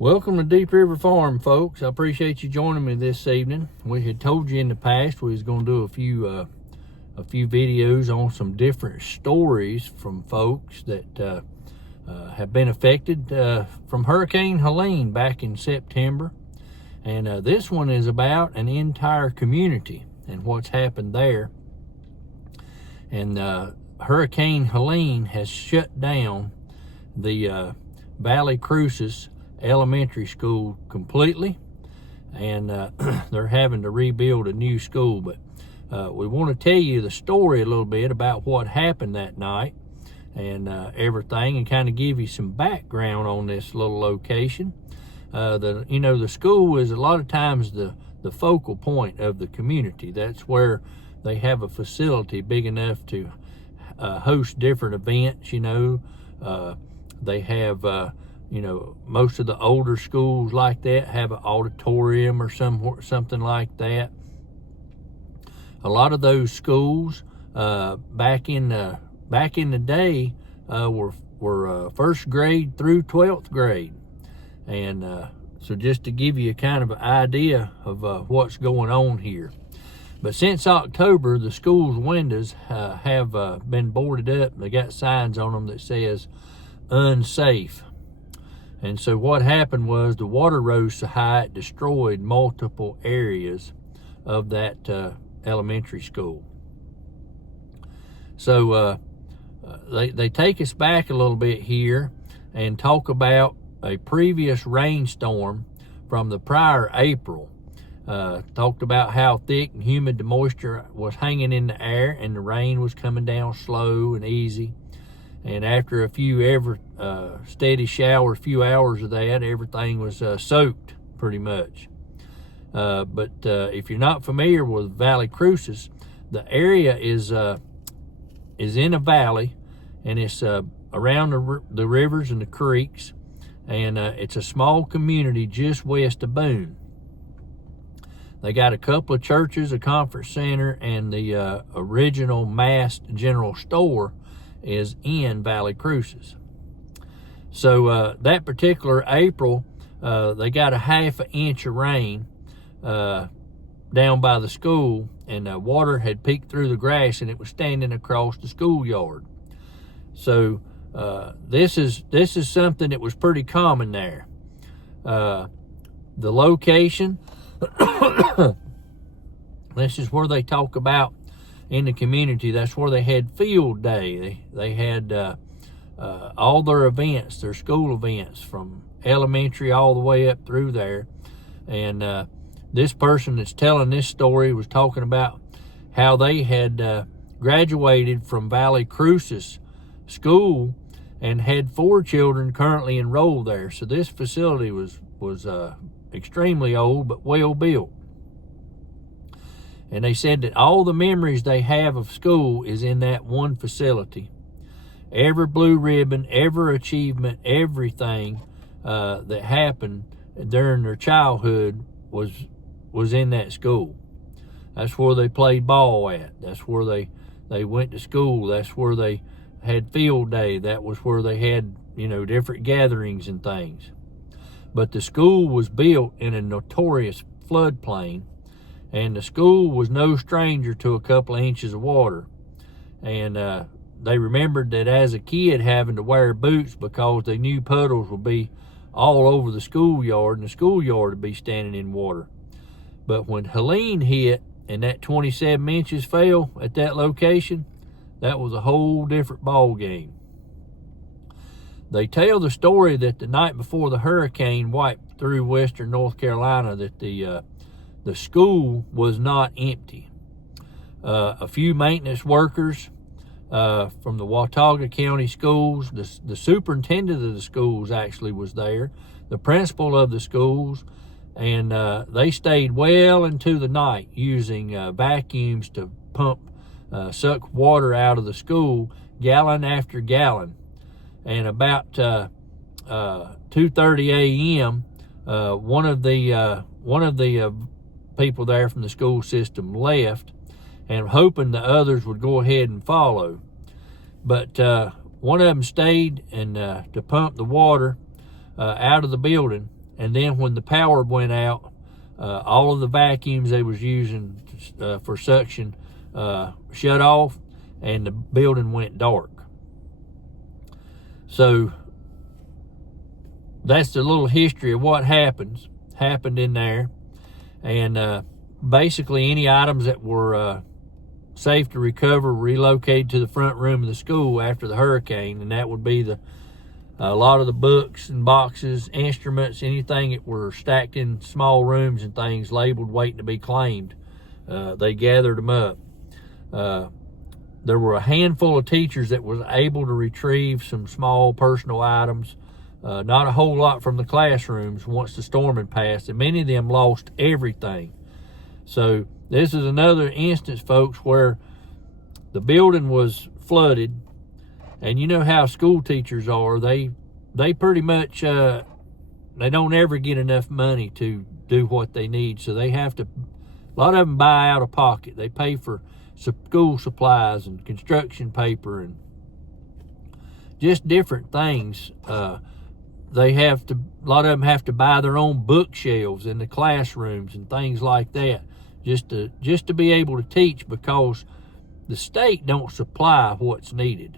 Welcome to Deep River Farm, folks. I appreciate you joining me this evening. We had told you in the past we was going to do a few videos on some different stories from folks that have been affected from Hurricane Helene back in September. And this one is about an entire community and what's happened there. And Hurricane Helene has shut down the Valley Crucis Elementary School completely, and they're having to rebuild a new school. But we want to tell you the story a little bit about what happened that night and everything, and kind of give you some background on this little location. The school is a lot of times the focal point of the community. That's where they have a facility big enough to host different events. They have most of the older schools like that have an auditorium or something like that. A lot of those schools back in the day were first grade through 12th grade, and so just to give you kind of an idea of what's going on here. But since October, the school's windows have been boarded up. They got signs on them that says unsafe. And so what happened was the water rose so high it destroyed multiple areas of that elementary school. So they take us back a little bit here and talk about a previous rainstorm from the prior April. Talked about how thick and humid the moisture was hanging in the air, and the rain was coming down slow and easy. And after a few steady showers, a few hours of that, everything was soaked pretty much. But if you're not familiar with Valley Crucis, the area is in a valley, and it's around the rivers and the creeks, and it's a small community just west of Boone. They got a couple of churches, a conference center, and the original Mast General Store is in Valley Crucis. So that particular April, they got a half an inch of rain down by the school, and water had peeked through the grass, and it was standing across the schoolyard. So this is something that was pretty common there. The location, this is where they talk about in the community. That's where they had field day. They had all their events, their school events, from elementary all the way up through there. And this person that's telling this story was talking about how they had graduated from Valley Crucis School and had 4 children currently enrolled there. So this facility was extremely old but well built. And they said that all the memories they have of school is in that one facility. Every blue ribbon, every achievement, everything that happened during their childhood was in that school. That's where they played ball at. That's where they went to school. That's where they had field day. That was where they had, different gatherings and things. But the school was built in a notorious floodplain, and the school was no stranger to a couple of inches of water. And they remembered that as a kid having to wear boots because they knew puddles would be all over the schoolyard, and the schoolyard would be standing in water. But when Helene hit and that 27 inches fell at that location, that was a whole different ball game. They tell the story that the night before the hurricane wiped through western North Carolina, that the school was not empty. A few maintenance workers from the Watauga County schools, the superintendent of the schools actually was there, the principal of the schools, and they stayed well into the night using vacuums to suck water out of the school, gallon after gallon. And about 2:30 a.m., one of the people there from the school system left, and hoping the others would go ahead and follow. But one of them stayed and to pump the water out of the building, and then when the power went out, all of the vacuums they was using for suction shut off, and the building went dark. So that's the little history of what happened in there. And basically any items that were safe to recover were relocated to the front room of the school after the hurricane, and that would be a lot of the books and boxes, instruments, anything that were stacked in small rooms and things labeled waiting to be claimed. They gathered them up. There were a handful of teachers that was able to retrieve some small personal items, not a whole lot from the classrooms once the storm had passed, and many of them lost everything. So this is another instance, folks, where the building was flooded. And you know how school teachers are. They pretty much, they don't ever get enough money to do what they need. So they have to, a lot of them buy out of pocket. They pay for school supplies and construction paper and just different things. They have to, a lot of them have to buy their own bookshelves in the classrooms and things like that, just to be able to teach, because the state don't supply what's needed.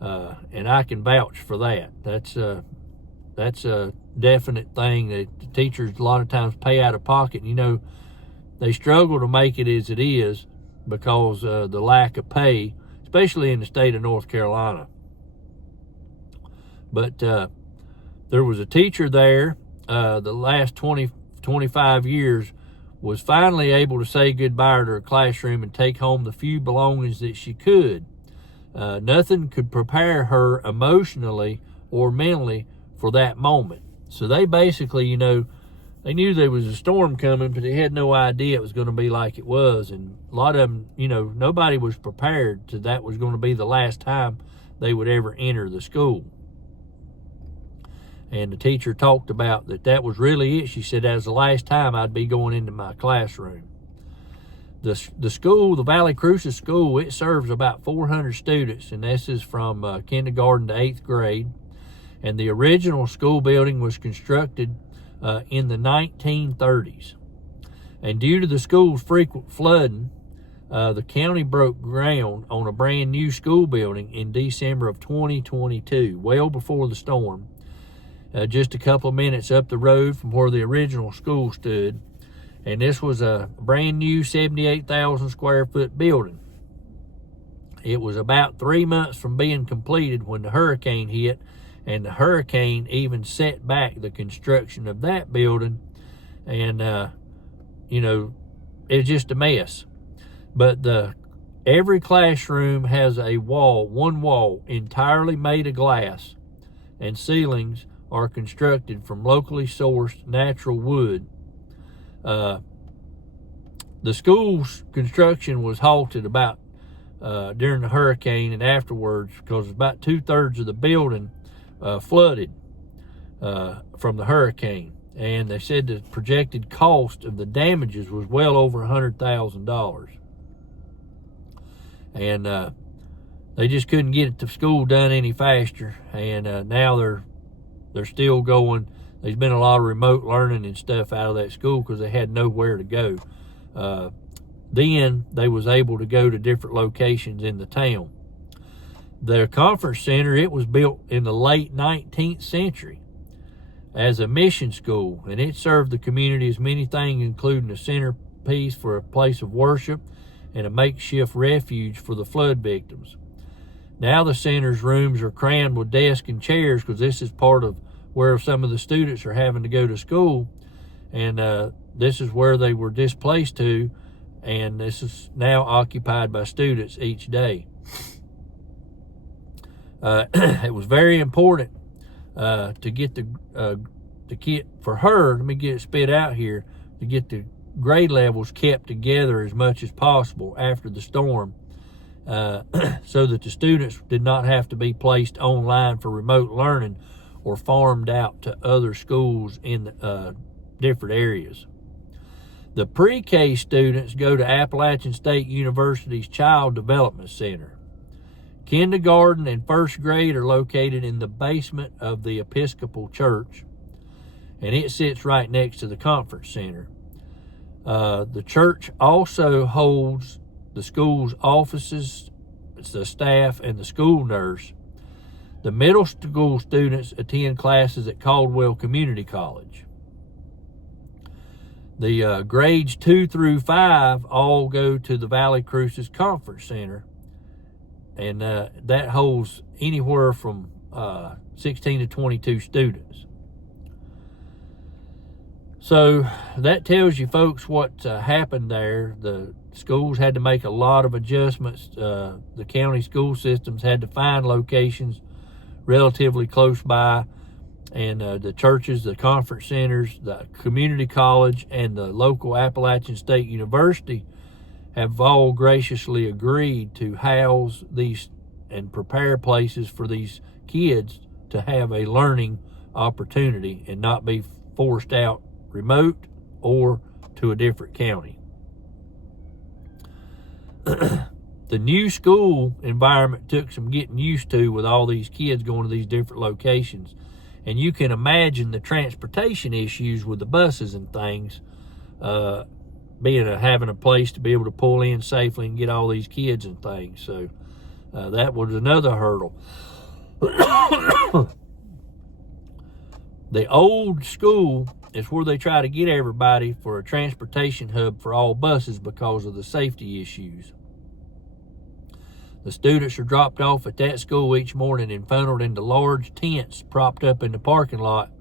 And I can vouch for that. That's a definite thing that the teachers a lot of times pay out of pocket. You know, they struggle to make it as it is because of the lack of pay, especially in the state of North Carolina. But there was a teacher there, the last 25 years, was finally able to say goodbye to her classroom and take home the few belongings that she could. Nothing could prepare her emotionally or mentally for that moment. So they basically, you know, they knew there was a storm coming, but they had no idea it was going to be like it was. And a lot of them, you know, nobody was prepared to that was going to be the last time they would ever enter the school. And the teacher talked about that was really it. She said, that was the last time I'd be going into my classroom. The school, the Valley Crucis School, it serves about 400 students, and this is from kindergarten to 8th grade. And the original school building was constructed in the 1930s. And due to the school's frequent flooding, the county broke ground on a brand new school building in December of 2022, well before the storm, just a couple of minutes up the road from where the original school stood. And this was a brand new 78,000 square foot building. It was about 3 months from being completed when the hurricane hit, and the hurricane even set back the construction of that building. And, you know, it's just a mess. But every classroom has one wall entirely made of glass, and ceilings are constructed from locally sourced natural wood. The school's construction was halted about during the hurricane and afterwards, because about 2/3 of the building flooded from the hurricane. And they said the projected cost of the damages was well over $100,000. And they just couldn't get the school done any faster. And now they're still going. There's been a lot of remote learning and stuff out of that school because they had nowhere to go. Then they was able to go to different locations in the town. The conference center, it was built in the late 19th century as a mission school, and it served the community as many things, including a centerpiece for a place of worship and a makeshift refuge for the flood victims. Now the center's rooms are crammed with desks and chairs because this is part of where some of the students are having to go to school, and this is where they were displaced to, and this is now occupied by students each day. It was very important to get for her, let me get it spit out here, to get the grade levels kept together as much as possible after the storm, so that the students did not have to be placed online for remote learning or farmed out to other schools in different areas. The pre-K students go to Appalachian State University's Child Development Center. Kindergarten and first grade are located in the basement of the Episcopal Church. and it sits right next to the conference center. The church also holds the school's offices, the staff, and the school nurse. The middle school students attend classes at Caldwell Community College. The grades 2 through 5 all go to the Valley Crucis Conference Center, and that holds anywhere from 16 to 22 students. So that tells you, folks, what happened there. The schools had to make a lot of adjustments. The county school systems had to find locations relatively close by, and the churches, the conference centers, the community college, and the local Appalachian State University have all graciously agreed to house these and prepare places for these kids to have a learning opportunity and not be forced out remote or to a different county. The new school environment took some getting used to with all these kids going to these different locations. And you can imagine the transportation issues with the buses and things, having a place to be able to pull in safely and get all these kids and things. So that was another hurdle. The old school is where they try to get everybody for a transportation hub for all buses because of the safety issues. The students are dropped off at that school each morning and funneled into large tents propped up in the parking lot,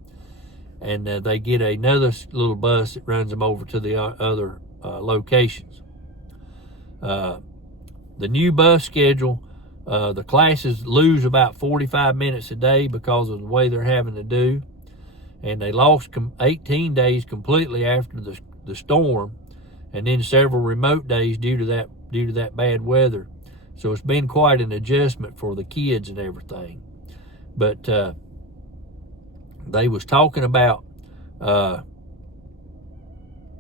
and they get another little bus that runs them over to the other locations. The new bus schedule, the classes lose about 45 minutes a day because of the way they're having to do, and they lost 18 days completely after the storm, and then several remote days due to that bad weather. So it's been quite an adjustment for the kids and everything. But they was talking about how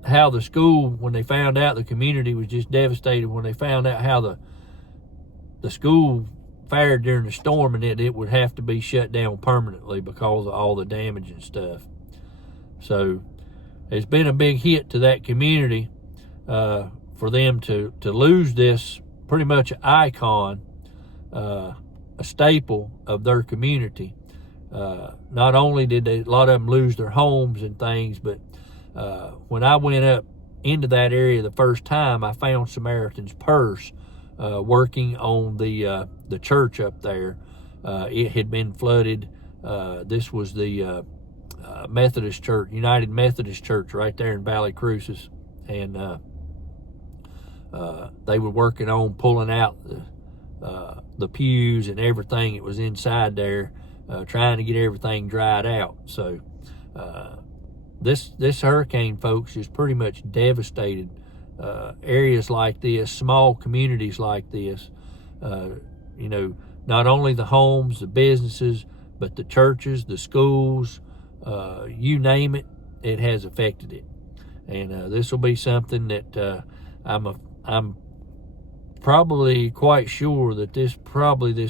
the school, when they found out, the community was just devastated when they found out how the school fared during the storm, and it would have to be shut down permanently because of all the damage and stuff. So it's been a big hit to that community for them to lose this pretty much an icon, a staple of their community. Not only did a lot of them lose their homes and things, but when I went up into that area the first time, I found Samaritan's Purse working on the church up there. It had been flooded. This was the Methodist Church, United Methodist Church, right there in Valley Crucis, and they were working on pulling out the pews and everything that was inside there, trying to get everything dried out. So this hurricane, folks, is pretty much devastated areas like this, small communities like this. Not only the homes, the businesses, but the churches, the schools, you name it, it has affected it. And this will be something that I'm probably quite sure that this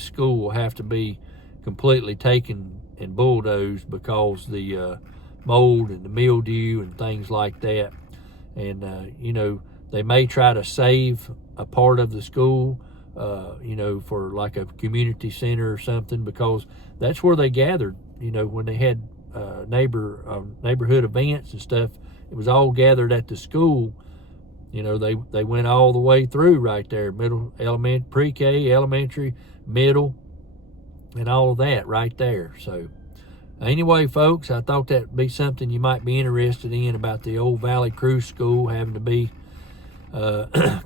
school will have to be completely taken and bulldozed because the mold and the mildew and things like that. And they may try to save a part of the school, for like a community center or something, because that's where they gathered. When they had neighborhood events and stuff, it was all gathered at the school. They went all the way through right there, pre-K, elementary, middle, and all of that right there. So anyway, folks, I thought that'd be something you might be interested in about the old Valley Crucis School having to be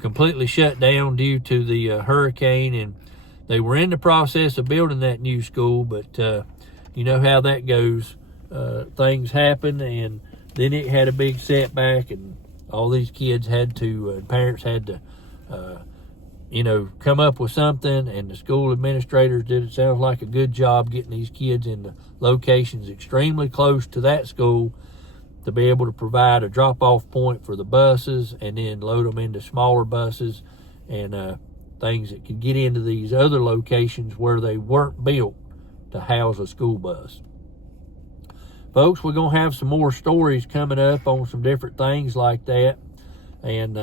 completely shut down due to the hurricane. And they were in the process of building that new school, but you know how that goes. Things happen, and then it had a big setback, and all these kids had to, parents had to, come up with something, and the school administrators did, it sounds like, a good job getting these kids into locations extremely close to that school to be able to provide a drop-off point for the buses, and then load them into smaller buses and things that could get into these other locations where they weren't built to house a school bus. folks, we're going to have some more stories coming up on some different things like that. And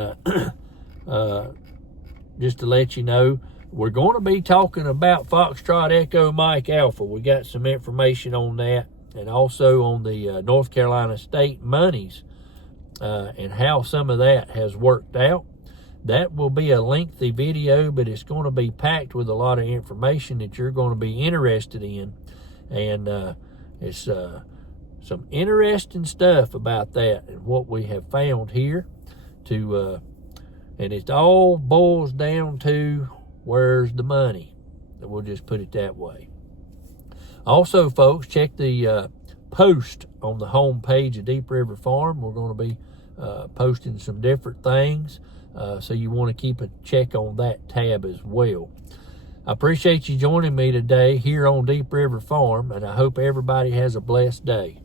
just to let you know, we're going to be talking about Foxtrot Echo Mike Alpha. We got some information on that, and also on the North Carolina state monies and how some of that has worked out. That will be a lengthy video, but it's going to be packed with a lot of information that you're going to be interested in. And it's some interesting stuff about that and what we have found here. And it all boils down to, where's the money? And we'll just put it that way. Also, folks, check the post on the home page of Deep River Farm. We're going to be posting some different things. So you want to keep a check on that tab as well. I appreciate you joining me today here on Deep River Farm, and I hope everybody has a blessed day.